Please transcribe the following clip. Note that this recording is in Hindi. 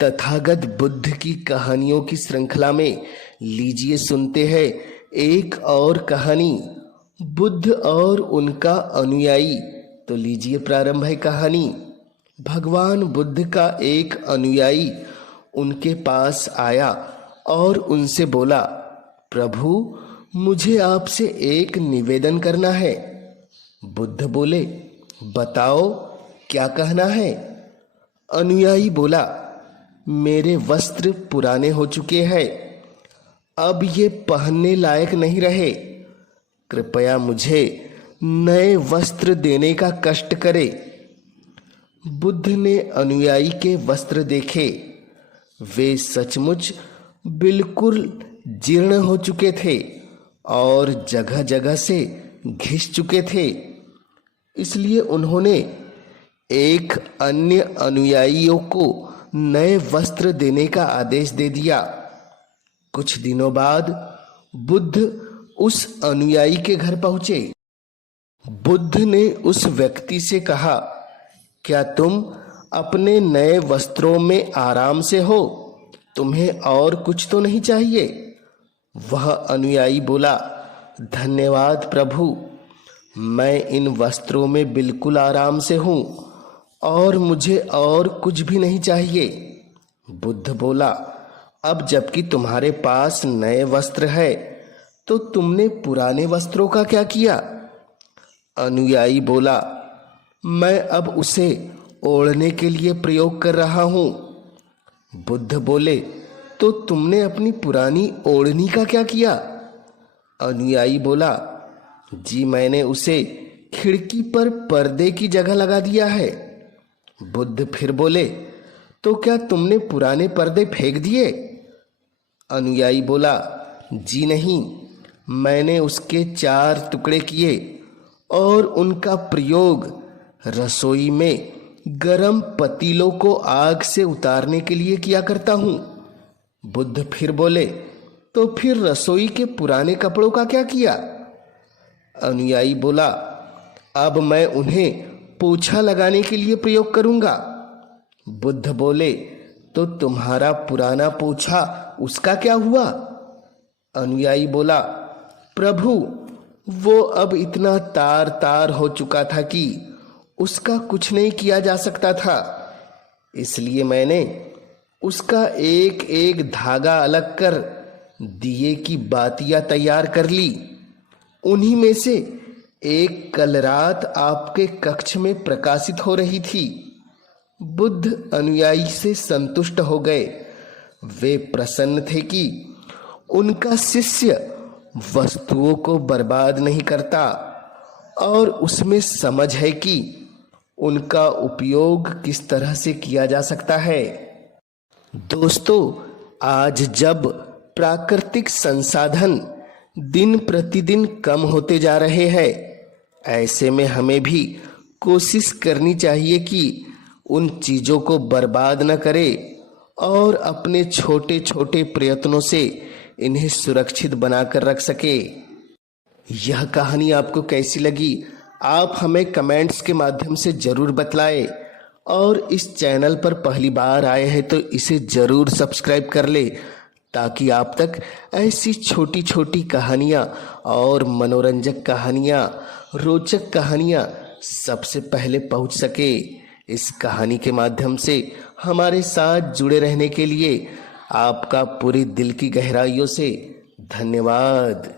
तथागत बुद्ध की कहानियों की श्रृंखला में लीजिए सुनते हैं एक और कहानी, बुद्ध और उनका अनुयायी। तो लीजिए प्रारंभ है कहानी। भगवान बुद्ध का एक अनुयायी उनके पास आया और उनसे बोला, प्रभु मुझे आपसे एक निवेदन करना है। बुद्ध बोले, बताओ क्या कहना है। अनुयायी बोला, मेरे वस्त्र पुराने हो चुके हैं, अब ये पहनने लायक नहीं रहे, कृपया मुझे नए वस्त्र देने का कष्ट करे। बुद्ध ने अनुयायी के वस्त्र देखे, वे सचमुच बिल्कुल जीर्ण हो चुके थे और जगह जगह से घिस चुके थे। इसलिए उन्होंने एक अन्य अनुयायियों को नए वस्त्र देने का आदेश दे दिया। कुछ दिनों बाद बुद्ध उस अनुयायी के घर पहुंचे। बुद्ध ने उस व्यक्ति से कहा, क्या तुम अपने नए वस्त्रों में आराम से हो? तुम्हें और कुछ तो नहीं चाहिए? वह अनुयायी बोला, धन्यवाद प्रभु, मैं इन वस्त्रों में बिल्कुल आराम से हूँ और मुझे और कुछ भी नहीं चाहिए। बुद्ध बोला, अब जबकि तुम्हारे पास नए वस्त्र है तो तुमने पुराने वस्त्रों का क्या किया? अनुयायी बोला, मैं अब उसे ओढ़ने के लिए प्रयोग कर रहा हूँ। बुद्ध बोले, तो तुमने अपनी पुरानी ओढ़नी का क्या किया? अनुयायी बोला, जी मैंने उसे खिड़की पर पर्दे की जगह लगा दिया है। बुद्ध फिर बोले, तो क्या तुमने पुराने पर्दे फेंक दिए? अनुयायी बोला, जी नहीं, मैंने उसके 4 टुकड़े किए और उनका प्रयोग रसोई में गरम पतीलों को आग से उतारने के लिए किया करता हूँ। बुद्ध फिर बोले, तो फिर रसोई के पुराने कपड़ों का क्या किया? अनुयायी बोला, अब मैं उन्हें पोछा लगाने के लिए प्रयोग करूंगा। बुद्ध बोले, तो तुम्हारा पुराना पोछा उसका क्या हुआ? अनुयायी बोला, प्रभु वो अब इतना तार तार हो चुका था कि उसका कुछ नहीं किया जा सकता था, इसलिए मैंने उसका एक एक धागा अलग कर दिए की बातियां तैयार कर ली। उन्हीं में से एक कल रात आपके कक्ष में प्रकाशित हो रही थी। बुद्ध अनुयायी से संतुष्ट हो गए। वे प्रसन्न थे कि उनका शिष्य वस्तुओं को बर्बाद नहीं करता और उसमें समझ है कि उनका उपयोग किस तरह से किया जा सकता है। दोस्तों, आज जब प्राकृतिक संसाधन दिन प्रतिदिन कम होते जा रहे हैं, ऐसे में हमें भी कोशिश करनी चाहिए कि उन चीज़ों को बर्बाद न करें और अपने छोटे छोटे प्रयत्नों से इन्हें सुरक्षित बनाकर रख सके। यह कहानी आपको कैसी लगी आप हमें कमेंट्स के माध्यम से ज़रूर बतलाएं और इस चैनल पर पहली बार आए हैं तो इसे ज़रूर सब्सक्राइब कर ले, ताकि आप तक ऐसी छोटी छोटी कहानियाँ और मनोरंजक कहानियाँ, रोचक कहानियाँ सबसे पहले पहुँच सके। इस कहानी के माध्यम से हमारे साथ जुड़े रहने के लिए आपका पूरी दिल की गहराइयों से धन्यवाद।